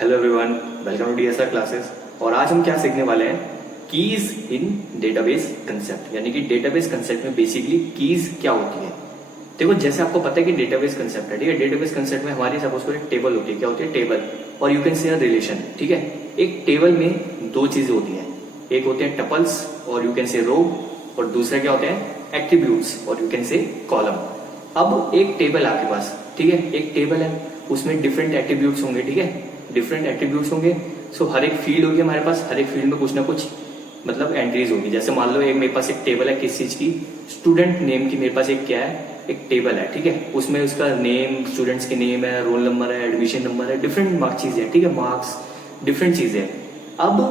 Hello everyone, welcome to DSR classes. और आज हम क्या सीखने वाले हैं, कीज इन डेटाबेस कंसेप्ट। यानी कि डेटाबेस कंसेप्ट में बेसिकली कीज क्या होती है। देखो, जैसे आपको पता है कि डेटाबेस कंसेप्ट है, ठीक है। डेटाबेस कंसेप्ट में हमारी सपोज करो एक टेबल होती है। क्या होती है? Table. Or you can say relation, ठीक है। एक टेबल में दो चीजें होती हैं, एक होते हैं टपल्स और यू कैन से रो, और दूसरा क्या होते हैं? एट्रीब्यूट्स और यू कैन से कॉलम। अब एक टेबल आपके पास, ठीक है, एक टेबल है, उसमें डिफरेंट एट्रीब्यूट्स होंगे, ठीक है, डिफरेंट एट्रीब्यूट्स होंगे। सो हर एक फील्ड होगी हमारे पास, हर एक फील्ड में कुछ ना कुछ मतलब एंट्रीज होगी। जैसे मान लो एक मेरे पास एक टेबल है किस चीज की, स्टूडेंट नेम की। मेरे पास एक क्या है, एक टेबल है, ठीक है। उसमें उसका नेम, स्टूडेंट्स के नेम है, रोल नंबर है, एडमिशन नंबर है, डिफरेंट मार्क्स चीजें हैं, ठीक है, मार्क्स, डिफरेंट चीजें। अब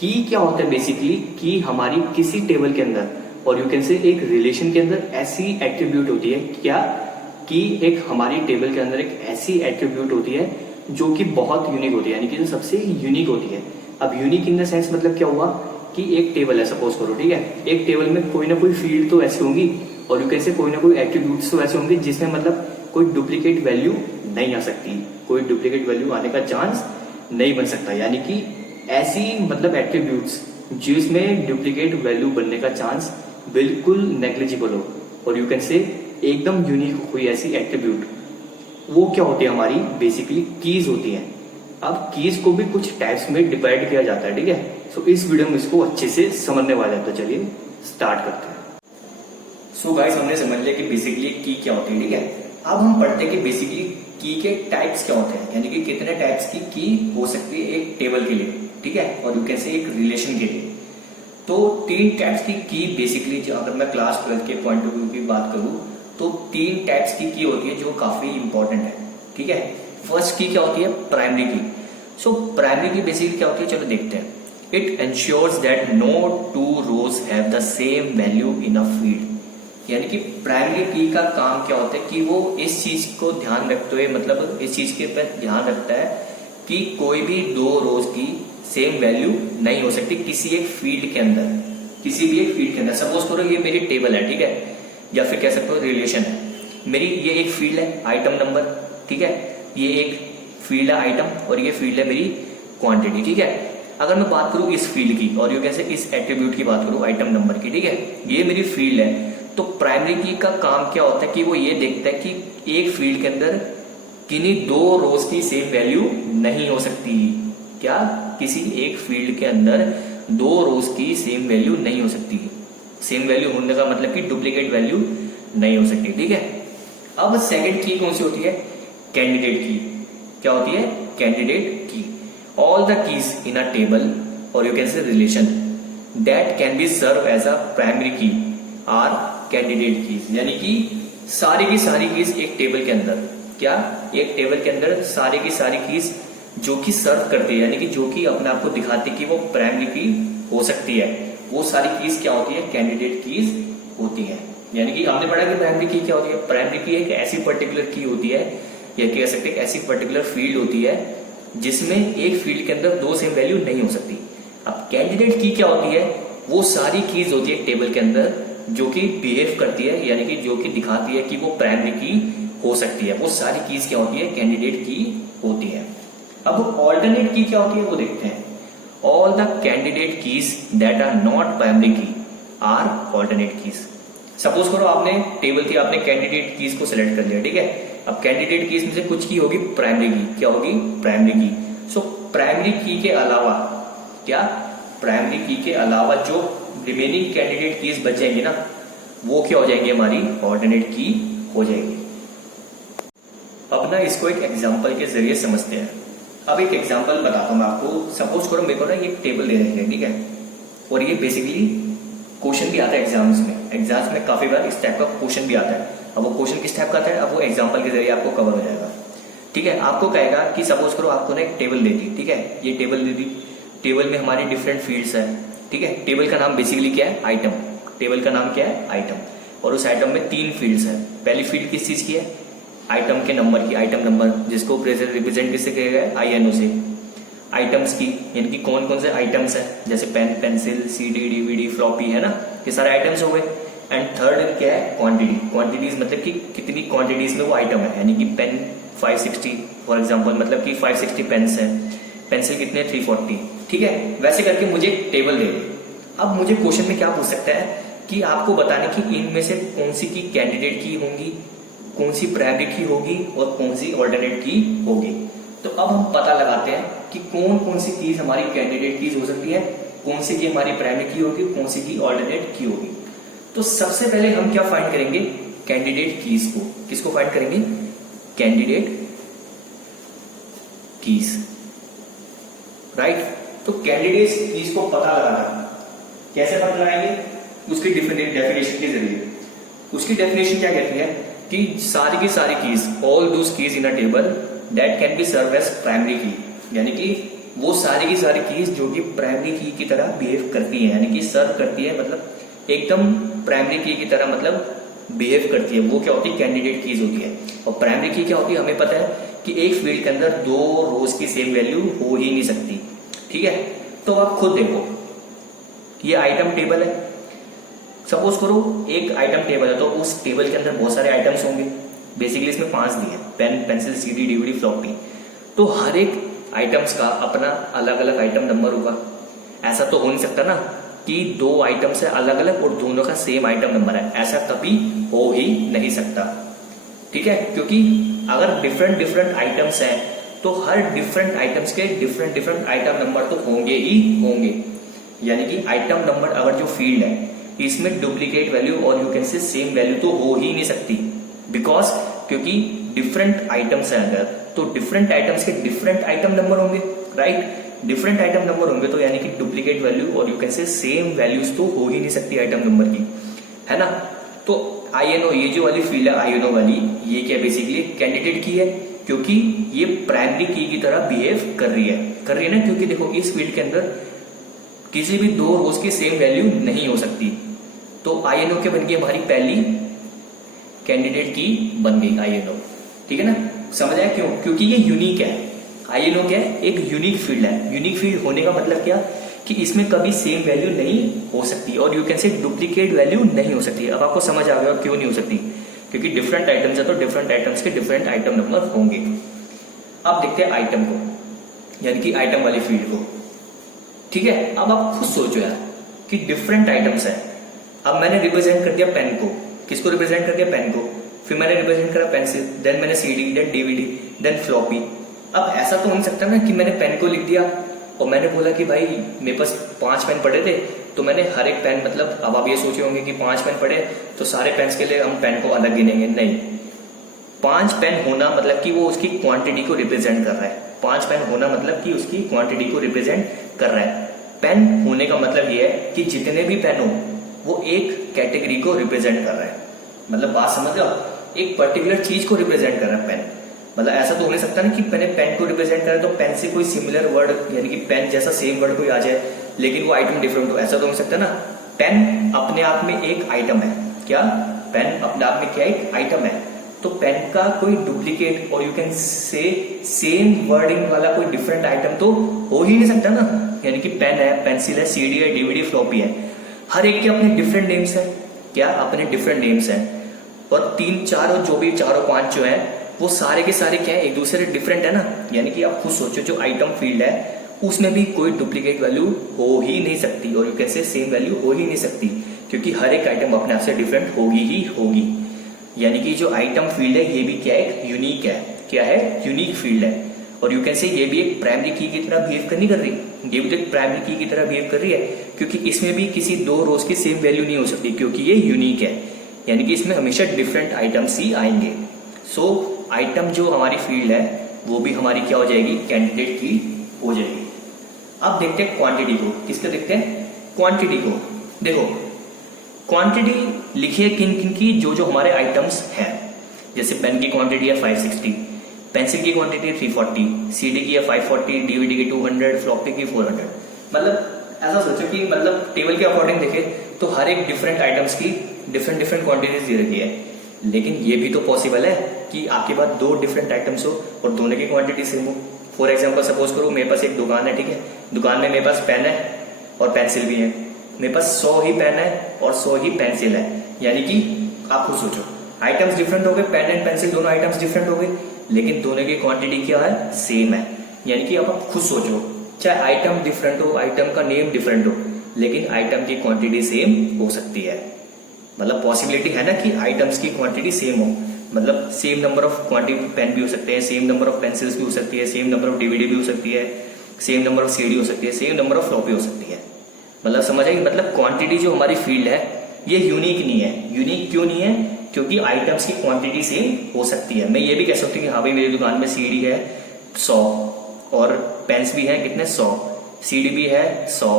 की क्या होता है बेसिकली, की हमारी किसी टेबल के अंदर और यू कैन से एक रिलेशन के अंदर ऐसी एट्रीब्यूट होती है, क्या कि एक हमारी टेबल के अंदर एक ऐसी एट्रीब्यूट होती है जो कि बहुत यूनिक होती है, यानी कि जो सबसे यूनिक होती है। अब यूनिक इन द सेंस मतलब क्या हुआ कि एक टेबल है सपोज करो, ठीक है। एक टेबल में कोई ना कोई फील्ड तो ऐसी होंगी और यू कैन से कोई ना कोई एट्रीब्यूट्स तो ऐसे होंगे जिसमें मतलब कोई डुप्लीकेट वैल्यू नहीं आ सकती, कोई डुप्लीकेट वैल्यू आने का चांस नहीं बन सकता। यानी कि ऐसी मतलब एट्रीब्यूट्स जिसमें डुप्लीकेट वैल्यू बनने का चांस बिल्कुल नेग्लिजिबल हो और यू कैन से एकदम यूनिक हो कोई ऐसी एट्रीब्यूट, वो क्या होती है? हमारी बेसिकली कीज होती है। अब कीज को भी कुछ टाइप्स में डिवाइड किया जाता है, ठीक है। सो इस वीडियो में इसको अच्छे से समझने वाले हैं, तो चलिए स्टार्ट करते हैं। सो गाइस, हमने समझ लिया कि बेसिकली की क्या होती है, ठीक है। अब हम पढ़ते हैं कि बेसिकली की के टाइप्स क्या होते हैं, यानी कि कितने टाइप्स की हो सकती है एक टेबल के लिए, ठीक है, और यू कैन से एक रिलेशन के लिए। तो तीन टाइप्स की बेसिकली, अगर मैं क्लास 12 के पॉइंट ऑफ व्यू की बात करूं तो तीन टाइप्स की होती है जो काफी इंपॉर्टेंट है, ठीक है। फर्स्ट की क्या होती है? प्राइमरी की। सो प्राइमरी की बेसिकली क्या होती है, चलो देखते हैं। It ensures that no two rows have the same value in a field. यानी कि प्राइमरी की का काम क्या होता है कि वो इस चीज को ध्यान रखते हुए, मतलब इस चीज के ऊपर ध्यान रखता है कि कोई भी दो रोज की सेम वैल्यू नहीं हो सकती किसी एक फील्ड के अंदर, किसी भी एक फील्ड के अंदर। सपोज करो ये मेरी टेबल है, ठीक है, या फिर कह सकते हो रिलेशन है मेरी। ये एक फील्ड है आइटम नंबर, ठीक है, ये एक फील्ड है आइटम और ये फील्ड है मेरी क्वांटिटी, ठीक है। अगर मैं बात करूं इस फील्ड की और यू कैसे इस एट्रीब्यूट की बात करूं आइटम नंबर की, ठीक है, ये मेरी फील्ड है। तो प्राइमरी की का काम क्या होता है कि वो ये देखता है कि एक फील्ड के अंदर किन्हीं दो रोज की सेम वैल्यू नहीं हो सकती। क्या? किसी एक फील्ड के अंदर दो रोज की सेम वैल्यू नहीं हो सकती। सेम वैल्यू होने का मतलब कि डुप्लीकेट वैल्यू नहीं हो सकती, ठीक है। अब सेकंड की कौन सी होती है? कैंडिडेट की। क्या होती है? कैंडिडेट की। All the keys in a table or you can say relation that can be serve as a primary key or candidate keys. यानी कि सारी की सारी कीज एक टेबल के अंदर, क्या एक टेबल के अंदर सारी की सारी कीज जो कि सर्व करती है, यानी कि जो कि अपने आप को दिखाती है कि वो प्राइमरी की हो सकती है, वो सारी कीज क्या होती है? कैंडिडेट कीज होती है। यानी कि हमने पढ़ा कि प्राइमरी की क्या होती है। प्राइमरी की एक ऐसी पर्टिकुलर की होती है, या कह सकते हैं ऐसी पर्टिकुलर फील्ड होती है जिसमें एक फील्ड के अंदर दो सेम वैल्यू नहीं हो सकती। अब कैंडिडेट की क्या होती है? वो सारी कीज होती है टेबल के अंदर जो कि बिहेव करती है, यानी कि जो कि दिखाती है कि वो प्राइमरी की हो सकती है। वो सारी कीज क्या होती है? कैंडिडेट की होती है। अब ऑल्टरनेट की क्या होती है वो देखते हैं। All the candidate keys that are not primary key are alternate keys. Suppose करो आपने टेबल थी, आपने कैंडिडेट कीज को सिलेक्ट कर लिया, ठीक है। अब कैंडिडेट कीज में से कुछ की होगी प्राइमरी की। क्या होगी? प्राइमरी की। सो प्राइमरी की के अलावा, क्या प्राइमरी की के अलावा जो रिमेनिंग कैंडिडेट कीज बचेंगे ना, वो क्या हो जाएंगे? हमारी ऑल्टरनेट की हो जाएगी। अब ना इसको एक एग्जाम्पल के जरिए समझते हैं। अब एक एग्जांपल बताता हूं मैं आपको। सपोज करो मेरे को ना ये टेबल दे रही है, ठीक है, और ये बेसिकली क्वेश्चन भी आता है एग्जाम्स में। एग्जाम्स में काफी बार इस टाइप का क्वेश्चन भी आता है। अब वो क्वेश्चन किस टाइप का आता है, अब वो एग्जांपल के जरिए आपको कवर हो जाएगा, ठीक है। आपको कहेगा कि सपोज करो आपको ना एक टेबल दे दी, ठीक है, ये टेबल दे दी। टेबल में हमारी डिफरेंट फील्ड्स है, ठीक है। टेबल का नाम बेसिकली क्या है? आइटम। टेबल का नाम क्या है? आइटम। और उस आइटम में तीन फील्ड्स है। पहली फील्ड किस चीज की है? आइटम के नंबर की, आइटम नंबर, जिसको रिप्रेजेंट किससे किया गया है? INO से। आइटम्स की, यानी कि कौन कौन से आइटम्स है, जैसे pen, pencil, CD, DVD, floppy, है ना, ये सारे आइटम्स हो गए। एंड थर्ड क्या है? क्वांटिटी। क्वांटिटीज मतलब कि कितनी क्वांटिटीज में वो आइटम है, यानी कि पेन, 560 फॉर एग्जांपल, मतलब कि 560 पेन्स है, पेंसिल कितने 340, ठीक है। वैसे करके मुझे एक टेबल दे दे। अब मुझे क्वेश्चन में क्या पूछ सकता है कि आपको बताने की इनमें से कौन सी की कैंडिडेट की होंगी, कौन सी प्राइमरी की होगी और कौन सी ऑल्टरनेट की होगी। तो अब हम पता लगाते हैं कि कौन कौन सी कीज हमारी कैंडिडेट कीज हो सकती है, कौन सी की हमारी प्राइमरी की होगी, कौन सी की ऑल्टरनेट की होगी। तो सबसे पहले हम क्या फाइंड करेंगे, कैंडिडेट कीज को। किसको फाइंड करेंगे, कैंडिडेट कीज, राइट। तो कैंडिडेट कीज को पता लगाना कैसे पता लगाएंगे, उसकी डेफिनेशन के जरिए। उसकी डेफिनेशन क्या कहती है कि सारी की सारी keys, all those keys in a table that can be serve as primary key, यानी कि वो सारी की सारी कीज जो कि प्राइमरी की तरह बिहेव करती है, यानी कि सर्व करती है, मतलब एकदम प्राइमरी की तरह मतलब बिहेव करती है, वो क्या होती है, कैंडिडेट कीज होती है। और प्राइमरी की क्या होती है, हमें पता है कि एक फील्ड के अंदर दो रोज की सेम वैल्यू हो ही नहीं सकती, ठीक है। तो आप खुद देखो, ये आइटम टेबल है, सपोज करो एक आइटम टेबल है, तो उस टेबल के अंदर बहुत सारे आइटम्स होंगे। बेसिकली इसमें 5 दिए, pen, pencil, CD, DVD, floppy. तो हर एक आइटम्स का अपना अलग अलग आइटम नंबर होगा। ऐसा तो हो नहीं सकता ना कि दो आइटम्स है अलग अलग और दोनों का सेम आइटम नंबर है, ऐसा कभी हो ही नहीं सकता, ठीक है। क्योंकि अगर डिफरेंट डिफरेंट आइटम्स हैं तो हर डिफरेंट आइटम्स के डिफरेंट डिफरेंट आइटम नंबर तो होंगे ही होंगे। यानी कि आइटम नंबर अगर जो फील्ड है इसमें डुप्लीकेट वैल्यू और यू कैन से सेम वैल्यू तो हो ही नहीं सकती, बिकॉज क्योंकि डिफरेंट आइटम्स है अगर, तो डिफरेंट आइटम्स के डिफरेंट आइटम नंबर होंगे, राइट। डिफरेंट आइटम नंबर होंगे तो यानी कि डुप्लीकेट वैल्यू और यू कैन से सेम वैल्यूज तो हो ही नहीं सकती आइटम नंबर की, है ना। तो आईएनओ, ये जो वाली फील्ड है आईएनओ वाली, ये क्या बेसिकली कैंडिडेट की है, क्योंकि ये प्राइमरी की तरह बिहेव कर रही है ना। क्योंकि देखो इस फील्ड के अंदर किसी भी दो रोज की सेम वैल्यू नहीं हो सकती, तो आईएनओ क्या बन गई, हमारी पहली कैंडिडेट की बन गई आईएनओ, ठीक है ना। समझ आया क्यों, क्योंकि ये यूनिक है। आईएनओ क्या है, एक यूनिक फील्ड है। यूनिक फील्ड होने का मतलब क्या कि इसमें कभी सेम वैल्यू नहीं हो सकती और यू कैन से डुप्लीकेट वैल्यू नहीं हो सकती। अब आपको समझ आ गया क्यों नहीं हो सकती, क्योंकि डिफरेंट आइटम्स है तो डिफरेंट आइटम्स के डिफरेंट आइटम नंबर होंगे। अब देखते हैं आइटम को, यानी कि आइटम वाली फील्ड को, ठीक है। अब आप खुद सोचो यार कि डिफरेंट आइटम्स है। अब मैंने रिप्रेजेंट कर दिया पेन को, किसको रिप्रेजेंट कर दिया, पेन को। फिर मैंने रिप्रेजेंट करा पेंसिल, देन मैंने CD, then DVD, then floppy. अब ऐसा तो हो नहीं सकता ना कि मैंने पेन को लिख दिया और मैंने बोला कि भाई मेरे पास 5 पेन पड़े थे, तो मैंने हर एक पेन, मतलब अब आप ये सोचे होंगे कि 5 पेन पड़े तो सारे पेन्स के लिए हम पेन को अलग गिनेंगे, नहीं। 5 पेन होना मतलब कि वो उसकी क्वांटिटी को रिप्रेजेंट कर रहा है। 5 पेन होना मतलब कि उसकी क्वांटिटी को रिप्रेजेंट कर रहा है। पेन होने का मतलब ये है कि जितने भी पेन हो वो एक कैटेगरी को रिप्रेजेंट कर रहा है, मतलब बात समझ लो, एक पर्टिकुलर चीज को रिप्रेजेंट कर रहा है पेन। मतलब ऐसा तो हो नहीं सकता ना कि मैंने पेन को रिप्रेजेंट करा तो पेन से कोई सिमिलर वर्ड, यानी कि पेन जैसा सेम वर्ड कोई आ जाए लेकिन वो आइटम डिफरेंट हो, ऐसा तो हो सकता ना। पेन अपने आप में एक आइटम है, क्या, पेन अपने आप में क्या एक आइटम है, तो पेन का कोई डुप्लीकेट और यू कैन से सेम वर्डिंग वाला कोई डिफरेंट आइटम तो हो ही नहीं सकता ना। यानी कि पेन है, पेंसिल है, सीडी है, डीवीडी, फ्लॉपी है, हर एक के अपने डिफरेंट नेम्स है, क्या, अपने डिफरेंट नेम्स है। और 3, 4 और जो भी 4 और 5 जो है वो सारे के सारे क्या है, एक दूसरे से डिफरेंट है ना। यानी कि आप खुद सोचो जो आइटम फील्ड है उसमें भी कोई डुप्लीकेट वैल्यू हो ही नहीं सकती और यू कैन से सेम वैल्यू हो ही नहीं सकती, क्योंकि हर एक आइटम अपने आप से डिफरेंट होगी ही होगी। यानी कि जो आइटम फील्ड है ये भी क्या है, यूनिक है, क्या है, यूनिक फील्ड है। और यू कैन से ये भी एक प्राइमरी की तरह बिहेव नहीं कर रही, ये भी तो एक प्राइमरी की तरह बिहेव कर रही है, क्योंकि इसमें भी किसी दो रोज की सेम वैल्यू नहीं हो सकती, क्योंकि ये यूनिक है। यानी कि इसमें हमेशा डिफरेंट आइटम्स ही आएंगे। सो आइटम जो हमारी फील्ड है वो भी हमारी क्या हो जाएगी, कैंडिडेट की हो जाएगी। अब देखते हैं क्वांटिटी को, किसको देखते हैं, क्वांटिटी को। देखो क्वांटिटी लिखिए किन किन की, जो जो हमारे आइटम्स हैं। जैसे पेन की क्वांटिटी है 560, पेंसिल की क्वांटिटी 340, सीडी की है 540, डीवीडी की 200, फ्लॉपी की 400। मतलब ऐसा सोचो कि मतलब टेबल के अकॉर्डिंग देखे तो हर एक डिफरेंट आइटम्स की डिफरेंट डिफरेंट क्वांटिटीज दे रखी है। लेकिन ये भी तो पॉसिबल है कि आपके पास 2 डिफरेंट आइटम्स हो और दोनों की क्वांटिटी सेम हो। फॉर एग्जाम्पल सपोज करो मेरे पास एक दुकान है, ठीक है, दुकान में मेरे पास पेन है और पेंसिल भी है, मेरे पास 100 ही पेन है और 100 ही पेंसिल है। यानी कि आप खुद सोचो आइटम्स डिफरेंट हो गए, पेन एंड पेंसिल दोनों आइटम्स डिफरेंट हो गए, लेकिन दोनों की क्वांटिटी क्या है, सेम है। यानी कि अब आप खुद सोचो, चाहे आइटम डिफरेंट हो, आइटम का नेम डिफरेंट हो, लेकिन आइटम की क्वांटिटी सेम हो सकती है। मतलब पॉसिबिलिटी है ना कि आइटम्स की क्वांटिटी सेम हो, मतलब same number of quantity pen भी हो सकते हैं, सेम नंबर ऑफ पेंसिल्स भी हो सकती है, सेम नंबर ऑफ डीवीडी भी हो सकती है, सेम नंबर ऑफ सीडी हो सकती है, सेम नंबर ऑफ फ्लॉपी हो सकती है। मतलब समझ आएगी, मतलब क्वांटिटी जो हमारी फील्ड है ये यूनिक नहीं है। यूनिक क्यों नहीं है, क्योंकि आइटम्स की क्वांटिटी सेम हो सकती है। मैं ये भी कह सकती हूँ कि हाँ भाई मेरी दुकान में सीडी है 100 और पेन्स भी है कितने 100, सीडी भी है 100,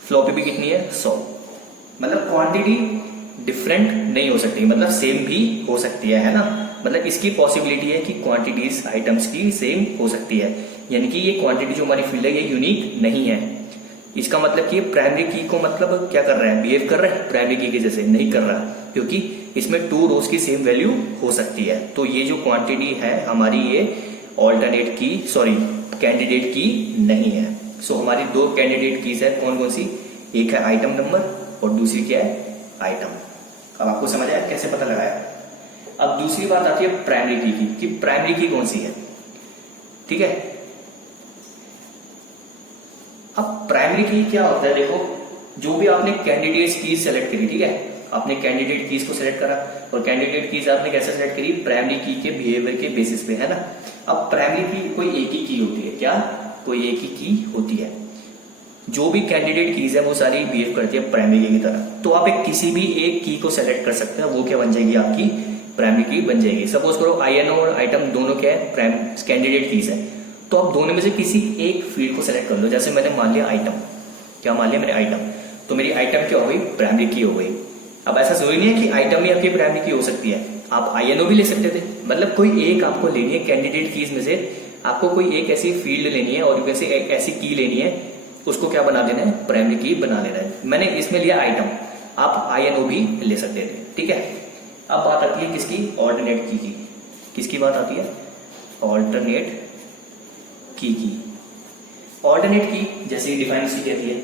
फ्लॉपी भी कितनी है 100। मतलब क्वांटिटी डिफरेंट नहीं हो सकती, मतलब सेम भी हो सकती है ना। मतलब इसकी पॉसिबिलिटी है कि क्वांटिटीज आइटम्स की सेम हो सकती है। यानी कि ये क्वांटिटी जो हमारी फील्ड है ये यूनिक नहीं है। इसका मतलब कि प्राइमरी की को मतलब क्या कर रहा है, बिहेव कर रहा है प्राइमरी की के जैसे, नहीं कर रहा, क्योंकि इसमें 2 रोज की सेम वैल्यू हो सकती है। तो ये जो क्वांटिटी है हमारी ये ऑल्टरनेट की कैंडिडेट की नहीं है। सो हमारी 2 कैंडिडेट कीज है, कौन कौन सी, एक है आइटम नंबर और दूसरी क्या है आइटम। अब आपको समझ आया कैसे पता लगाया। अब दूसरी बात आती है प्राइमरी की कि प्राइमरी की कौन सी है, ठीक है। अब प्राइमरी की क्या होता है, देखो जो भी आपने कैंडिडेट की सेलेक्ट करी, ठीक है, आपने कैंडिडेट कीज को सेलेक्ट करा और कैंडिडेट कीज आपने कैसे सेलेक्ट करी, प्राइमरी की के बिहेवियर के बेसिस पे, है ना। अब प्राइमरी की कोई एक ही की होती है, क्या, कोई एक ही की होती है। जो भी कैंडिडेट कीज है वो सारी बिहेव करती है प्राइमरी की तरह। तो आप एक किसी भी एक की को सेलेक्ट कर सकते हैं, वो क्या बन जाएगी, आपकी प्राइमरी की बन जाएगी। सपोज करो आईएनओ और आइटम दोनों क्या है, कैंडिडेट कीज है, तो आप दोनों में से किसी एक फील्ड को सेलेक्ट कर लो। जैसे मैंने मान लिया आइटम, क्या मान लिया मैंने आइटम, तो मेरी आइटम क्या हो गई, प्राइमरी की हो गई। अब ऐसा जरूरी नहीं है कि आइटम ही आपकी प्राइमरी की हो सकती है, आप आईएनओ भी ले सकते थे। मतलब कोई एक आपको लेनी है कैंडिडेट कीज में से, आपको कोई एक ऐसी फील्ड लेनी है और वैसे एक ऐसी की लेनी है, उसको क्या बना देना है, प्राइमरी की बना लेना है। मैंने इसमें लिया आइटम, आप आईएनओ भी ले सकते थे, ठीक है। अब बात आती है किसकी, ऑल्टरनेट की किसकी बात आती है, ऑल्टरनेट की। ऑल्टरनेट की जैसे डिफाइन इसकी कहती है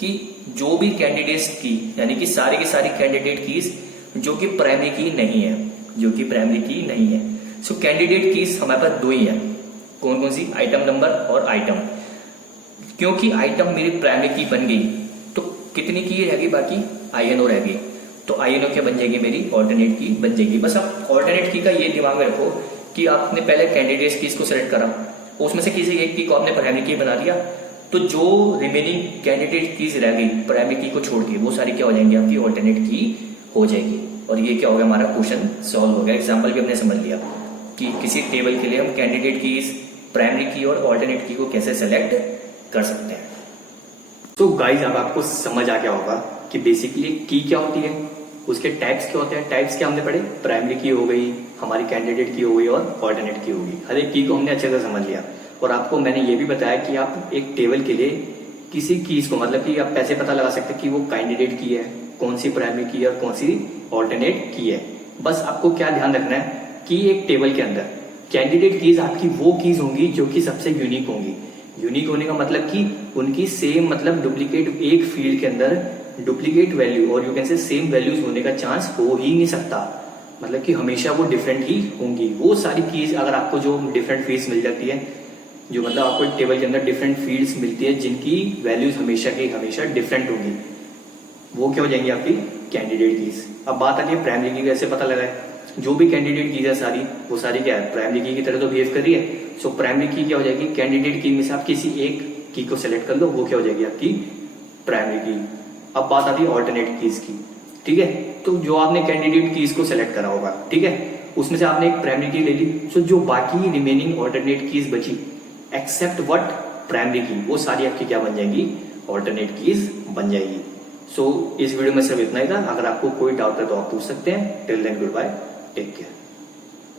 कि जो भी कैंडिडेट्स की, यानी कि सारी की सारी कैंडिडेट कीज जो कि प्राइमरी की नहीं है, जो कि प्राइमरी की नहीं है। सो कैंडिडेट कीज हमारे पास 2 ही है, कौन कौन सी, आइटम नंबर और आइटम। क्योंकि आइटम मेरी प्राइमरी की बन गई तो कितनी की रहेगी, बाकी आईएनओ रहेगी, तो आईएनओ क्या बन जाएगी, मेरी ऑल्टरनेट की बन जाएगी। बस आप ऑल्टरनेट की का ये दिमाग में रखो कि आपने पहले कैंडिडेट कीज को सेलेक्ट करा, उसमें से किसी एक की को आपने प्राइमरी की बना दिया, तो जो रिमेनिंग कैंडिडेट कीज रह गई प्राइमरी की को छोड़ के, वो सारी क्या हो जाएंगी, आपकी ऑल्टरनेट की हो जाएगी। और ये क्या हो गया, हमारा क्वेश्चन सॉल्व हो गया। एग्जाम्पल भी हमने समझ लिया कि किसी टेबल के लिए हम कैंडिडेट कीज, प्राइमरी की और ऑल्टरनेट की को कैसे सेलेक्ट कर सकते हैं। तो गाइज अब आपको समझ आ गया होगा कि बेसिकली की क्या होती है, उसके टाइप्स क्या होते हैं। टाइप्स क्या हमने पढ़े, प्राइमरी की हो गई, हमारी कैंडिडेट की हो गई और ऑल्टरनेट की हो गई। हर एक की को हमने अच्छे से समझ लिया। और आपको मैंने ये भी बताया कि आप एक टेबल के लिए किसी कीज को, मतलब कि आप कैसे पता लगा सकते हैं कि वो कैंडिडेट की है, कौन सी प्राइमरी की है और कौन सी ऑल्टरनेट की है। बस आपको क्या ध्यान रखना है कि एक टेबल के अंदर कैंडिडेट कीज आपकी वो कीज होंगी जो कि सबसे यूनिक होंगी। यूनिक होने का मतलब कि उनकी सेम, मतलब डुप्लीकेट, एक फील्ड के अंदर डुप्लीकेट वैल्यू और यू कैन से सेम वैल्यूज होने का चांस हो ही नहीं सकता। मतलब कि हमेशा वो डिफरेंट ही होंगी। वो सारी कीज अगर आपको जो डिफरेंट फील्ड्स मिल जाती है, जो मतलब आपको टेबल के अंदर डिफरेंट फील्ड्स मिलती है जिनकी वैल्यूज हमेशा की हमेशा डिफरेंट होंगी, वो क्या हो जाएंगी, आपकी कैंडिडेट कीज। अब बात आती है प्राइमरी की कैसे पता लगाए। जो भी कैंडिडेट कीज है सारी, वो सारी क्या है, प्राइमरी की तरह तो बिहेव कर रही है। सो प्राइमरी की क्या हो जाएगी, कैंडिडेट की में से आप किसी एक की को सेलेक्ट कर लो, वो क्या हो जाएगी, आपकी प्राइमरी की। अब बात आती है ऑल्टरनेट कीज की, ठीक है। तो जो आपने कैंडिडेट कीज को सेलेक्ट करा होगा, ठीक है, उसमें से आपने एक प्राइमरी की ले ली। सो जो बाकी रिमेनिंग ऑल्टरनेट कीज बची एक्सेप्ट व्हाट, प्राइमरी की, वो सारी आपकी क्या बन जाएगी, ऑल्टरनेट कीज बन जाएगी। सो इस वीडियो में सिर्फ इतना ही था। अगर आपको कोई डाउट है तो आप पूछ सकते हैं। Till then good bye, take care.